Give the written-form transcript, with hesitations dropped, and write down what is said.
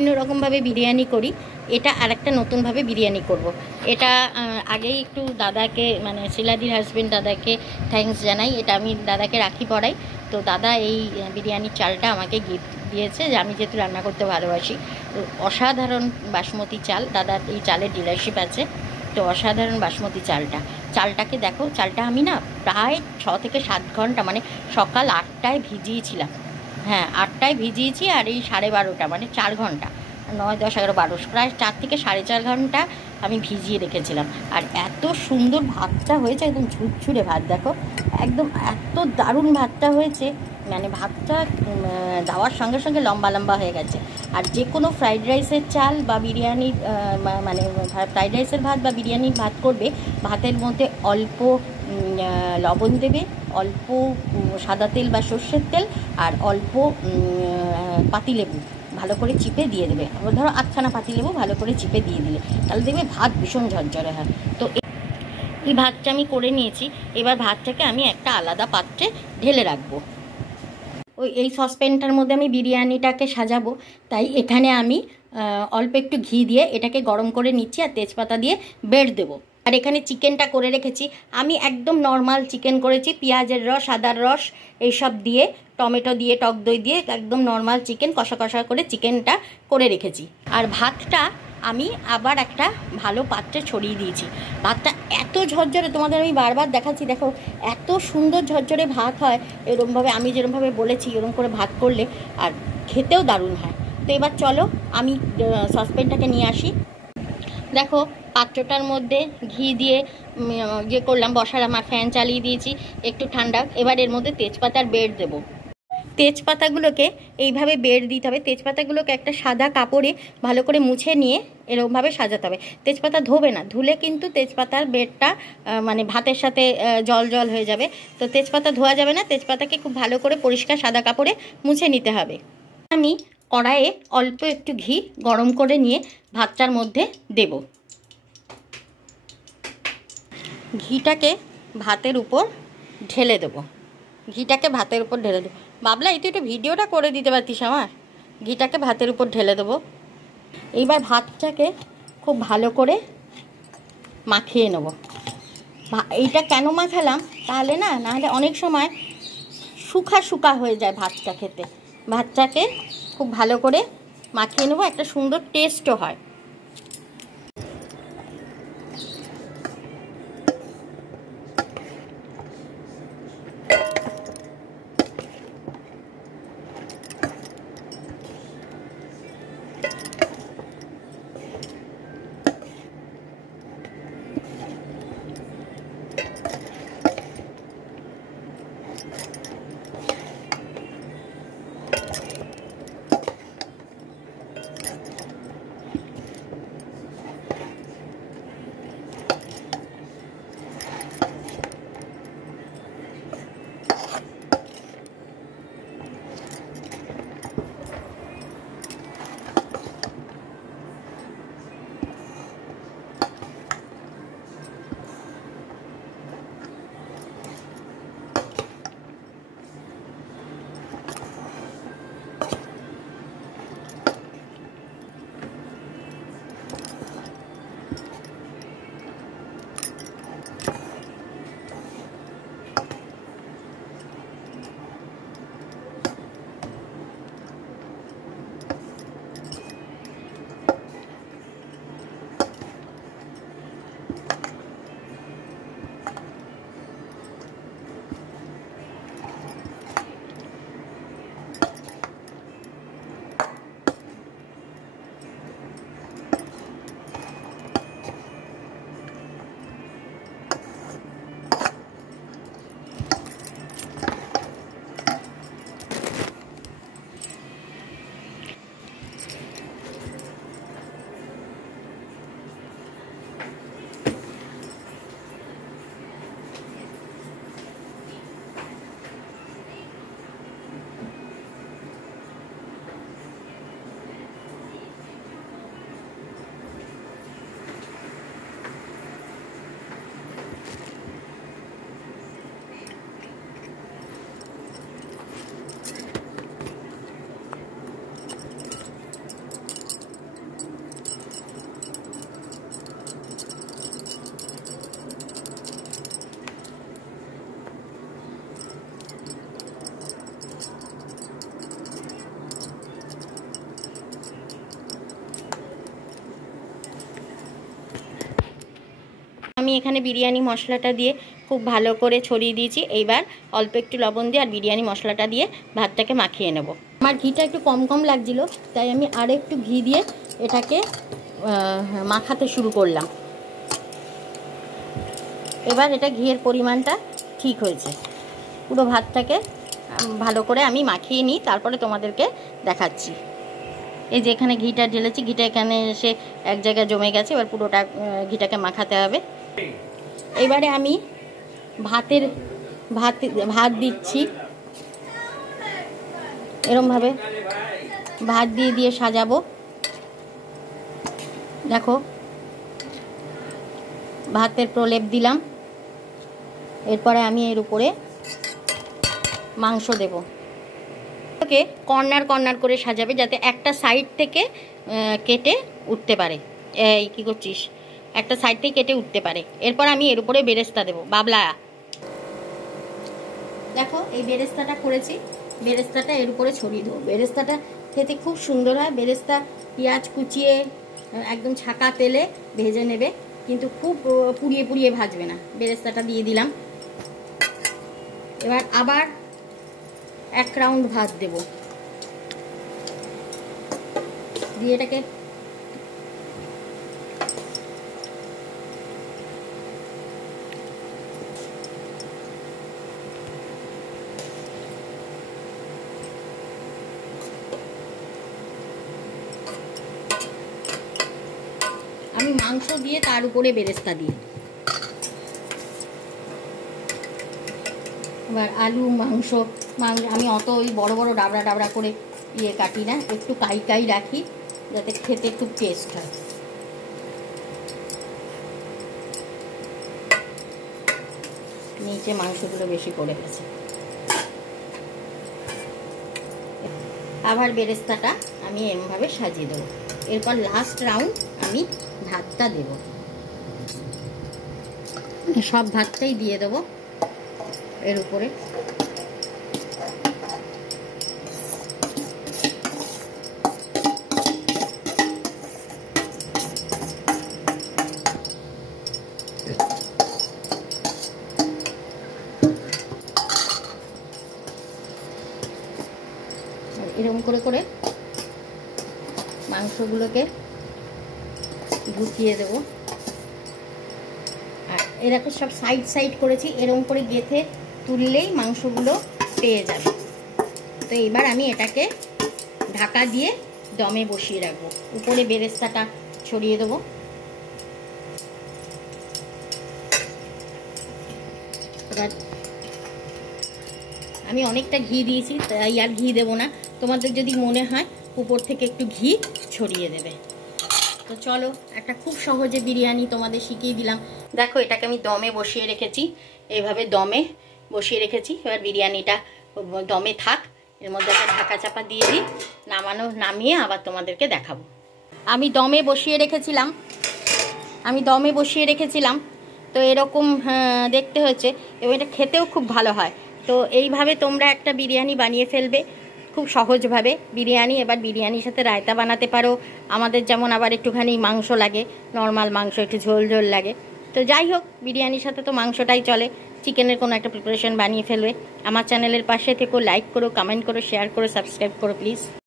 অন্যরকমভাবে বিরিয়ানি করি, এটা আরেকটা নতুনভাবে বিরিয়ানি করব। এটা আগেই একটু দাদাকে মানে শিলাদির হাজবেন্ড দাদাকে থ্যাঙ্কস জানাই। এটা আমি দাদাকে রাখি পড়াই, তো দাদা এই বিরিয়ানির চালটা আমাকে গিফট দিয়েছে, যে আমি যেহেতু রান্না করতে ভালোবাসি। তো অসাধারণ বাসমতি চাল, দাদার এই চালের ডিলারশিপ আছে, তো অসাধারণ বাসমতি চালটাকে দেখো, চালটা আমি না প্রায় 6 থেকে 7 ঘন্টা মানে সকাল 8টায় ভিজিয়েছিলাম। হ্যাঁ, 8টায় ভিজিয়েছি, আর এই 12:30 মানে 4 ঘন্টা, 9, 10, 11, 12, প্রায় 4 থেকে 4.5 ঘন্টা আমি ভিজিয়ে রেখেছিলাম। আর এত সুন্দর ভাতটা হয়েছে, একদম ঝুরঝুরে ভাত, দেখো একদম এত দারুণ ভাতটা হয়েছে, মানে ভাতটা দেওয়ার সঙ্গে সঙ্গে লম্বা লম্বা হয়ে গেছে। আর যে কোনো ফ্রাইড রাইসের চাল বা বিরিয়ানির মানে ফ্রাইড রাইসের ভাত বা বিরিয়ানির ভাত করবে, ভাতের মধ্যে অল্প লবণ দেবে, অল্প সাদা তেল বা সর্ষের তেল, আর অল্প পাতিলেবু ভালো করে চিপে দিয়ে দেবে। ধরো 8খানা পাতিলেবু ভালো করে চিপে দিয়ে দিলে, তাহলে দেখবে ভাত ভীষণ ঝরঝরে হয়। তো এই ভাতটা আমি করে নিয়েছি। এবার ভাতটাকে আমি একটা আলাদা পাত্রে ঢেলে রাখবো। এই সসপ্যানটার মধ্যে আমি বিরিয়ানিটাকে সাজাবো, তাই এখানে আমি অল্প একটু ঘি দিয়ে এটাকে গরম করে নিচ্ছি, আর তেজপাতা দিয়ে বেড়ে দেবো। আর এখানে চিকেনটা করে রেখেছি, আমি একদম নর্মাল চিকেন করেছি, পেঁয়াজের রস, আদার রস এইসব দিয়ে, টমেটো দিয়ে, টক দই দিয়ে একদম নর্মাল চিকেন কষা কষা করে চিকেনটা করে রেখেছি। আর ভাতটা আমি আবার একটা ভালো পাত্রে ছড়িয়ে দিয়েছি। ভাতটা এত ঝরঝরে, তোমাদের আমি বারবার দেখাচ্ছি, দেখো এত সুন্দর ঝরঝরে ভাত হয় এরকমভাবে, আমি যেরকমভাবে বলেছি এরকম করে ভাত করলে, আর খেতেও দারুণ হয়। তো এবার চলো আমি সসপ্যানটাকে নিয়ে আসি। দেখো পাত্রটার মধ্যে ঘি দিয়ে ইয়ে করলাম, বসালাম, আর ফ্যান চালিয়ে দিয়েছি, একটু ঠান্ডা। এবার এর মধ্যে তেজপাতার বেড় দেবো। তেজপাতাগুলোকে এইভাবে বেড় দিতে হবে। তেজপাতাগুলোকে একটা সাদা কাপড়ে ভালো করে মুছে নিয়ে এরকমভাবে সাজাতে হবে। তেজপাতা ধোবে না, ধুলে কিন্তু তেজপাতার বেড়টা মানে ভাতের সাথে জল জল হয়ে যাবে। তো তেজপাতা ধোয়া যাবে না, তেজপাতাকে খুব ভালো করে পরিষ্কার সাদা কাপড়ে মুছে নিতে হবে। আমি কড়াইয়ে অল্প একটু ঘি গরম করে নিয়ে ভাতটার মধ্যে দেব। ঘিটাকে ভাতের উপর ঢেলে দেবো। ঘিটাকে ভাতের উপর ঢেলে দেবো। বাবলা, এই তুই একটু ভিডিওটা করে দিতে পারতিস আমার। ঘিটাকে ভাতের উপর ঢেলে দেবো। এইবার ভাতটাকে খুব ভালো করে মাখিয়ে নেব। এইটা কেন মাখালাম, তাহলে নাহলে অনেক সময় শুকা শুকা হয়ে যায় ভাতটা খেতে। ভাতটাকে খুব ভালো করে মাখিয়ে নেবো, একটা সুন্দর টেস্টও হয়। আমি এখানে বিরিয়ানি মশলাটা দিয়ে খুব ভালো করে ছড়িয়ে দিয়েছি। এইবার অল্প একটু লবণ দিয়ে আর বিরিয়ানি মশলাটা দিয়ে ভাতটাকে মাখিয়ে নেব। আমার ঘিটা একটু কম কম লাগছিল, তাই আমি আরও একটু ঘি দিয়ে এটাকে মাখাতে শুরু করলাম। এবার এটা ঘিয়ের পরিমাণটা ঠিক হয়েছে। পুরো ভাতটাকে ভালো করে আমি মাখিয়ে নিই, তারপরে তোমাদেরকে দেখাচ্ছি। এই যে এখানে ঘিটা ঢেলেছি, ঘিটা এখানে এসে এক জায়গায় জমে গেছে। এবার পুরোটা ঘিটাকে মাখাতে হবে। এবারে আমি ভাত দিচ্ছি, এরমভাবে ভাত দিয়ে দিয়ে সাজাবো। দেখো, ভাতের প্রলেপ দিলাম। এরপরে আমি এর উপরে মাংস দেব। ওকে কর্নার কর্নার করে সাজাবে, যাতে একটা সাইড থেকে কেটে উঠতে পারে। এই কী করছিস? একটা সাইড থেকে কেটে উঠতে পারে। এরপর আমি এর উপরে বেরেস্তা দেবো। বাবলা, দেখো এই বেরেস্তাটা করেছি, বেরেস্তাটা এর উপরে ছড়িয়ে দেবো। বেরেস্তাটা খেতে খুব সুন্দর হয়। বেরেস্তা পেঁয়াজ কুচিয়ে একদম ছাকা তেলে ভেজে নেবে, কিন্তু খুব পুড়িয়ে পুড়িয়ে ভাজবে না। বেরেস্তাটা দিয়ে দিলাম। এবার আবার এক রাউন্ড ভাত দেব, দিয়ে এটাকে আমি মাংস দিয়ে তার উপরে বেরেস্তা দিই। এবার আলু মাংস আমি অত ওই বড় বড় ডাবড়া ডাবড়া করে কাটি না, একটু কাই রাখি, যাতে খেতে খুব টেস্ট হয়। নিচে মাংসগুলো বেশি পড়ে গেছে। আবার বেরেস্তাটা আমি এমনভাবে সাজিয়ে দেবো। এরপর লাস্ট রাউন্ড আমি ভাতটা দেব, সব ভাতটাই দিয়ে দেবো এর উপরে। এরকম করে করে মাংসগুলোকে ঢুকিয়ে দেবো। আর এরকম সব সাইড সাইড করেছি, এরকম করে গেঁথে তুললেই মাংসগুলো পেয়ে যাবে। তো এবার আমি এটাকে ঢাকা দিয়ে দমে বসিয়ে রাখবো। উপরে বেরেস্তাটা ছড়িয়ে দেবো। এবার আমি অনেকটা ঘি দিয়েছি, তাই আর ঘি দেবো না। তোমাদের যদি মনে হয় উপর থেকে একটু ঘি ছড়িয়ে দেবে। তো চলো, একটা খুব সহজে বিরিয়ানি তোমাদের শিখিয়ে দিলাম। দেখো, এটাকে আমি দমে বসিয়ে রেখেছি, এইভাবে দমে বসিয়ে রেখেছি। এবার বিরিয়ানিটা দমে থাক, এর মধ্যে একটা ঢাকা চাপা দিয়ে দিই, নামিয়ে আবার তোমাদেরকে দেখাবো। আমি দমে বসিয়ে রেখেছিলাম, তো এরকম দেখতে হচ্ছে, এবং এটা খেতেও খুব ভালো হয়। তো এইভাবে তোমরা একটা বিরিয়ানি বানিয়ে ফেলবে খুব সহজভাবে। বিরিয়ানি, এবার বিরিয়ানির সাথে রায়তা বানাতে পারো। আমাদের যেমন আবার একটুখানি মাংস লাগে, নর্মাল মাংস একটু ঝোল ঝোল লাগে। তো যাই হোক, বিরিয়ানির সাথে তো মাংসটাই চলে। চিকেনের কোনো একটা প্রিপারেশন বানিয়ে ফেলবে। আমার চ্যানেলের পাশে থেকো, লাইক করো, কমেন্ট করো, শেয়ার করো, সাবস্ক্রাইব করো প্লিজ।